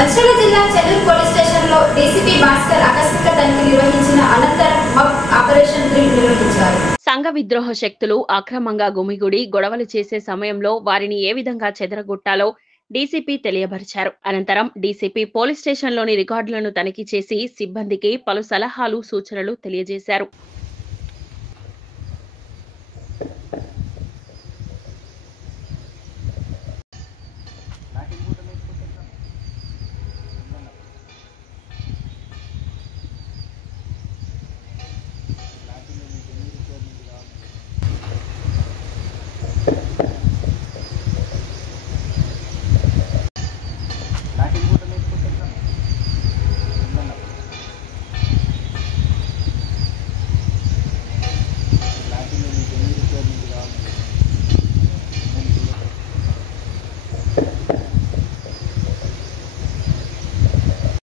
మంచిర్యాల జిల్లా చెన్నూరు పోలీస్ స్టేషన్లో డీసీపీ భాస్కర్ ఆకస్మిక తనిఖీ నిర్వహించిన అనంతరం మబ్ ఆపరేషన్ గ్రిప్ నిర్వహించారు. సంఘ విద్రోహ శక్తులు అక్రమంగా గుమిగుడి గొడవలు చేసే సమయంలో వారిని ఏ విధంగా చెదరగొట్టాలో డీసీపీ తెలియపరిచారు. అనంతరం డీసీపీ పోలీస్ స్టేషన్లోని రికార్డులను తనిఖీ చేసి సిబ్బందికి పలు సలహాలు సూచనలు తెలియజేశారు.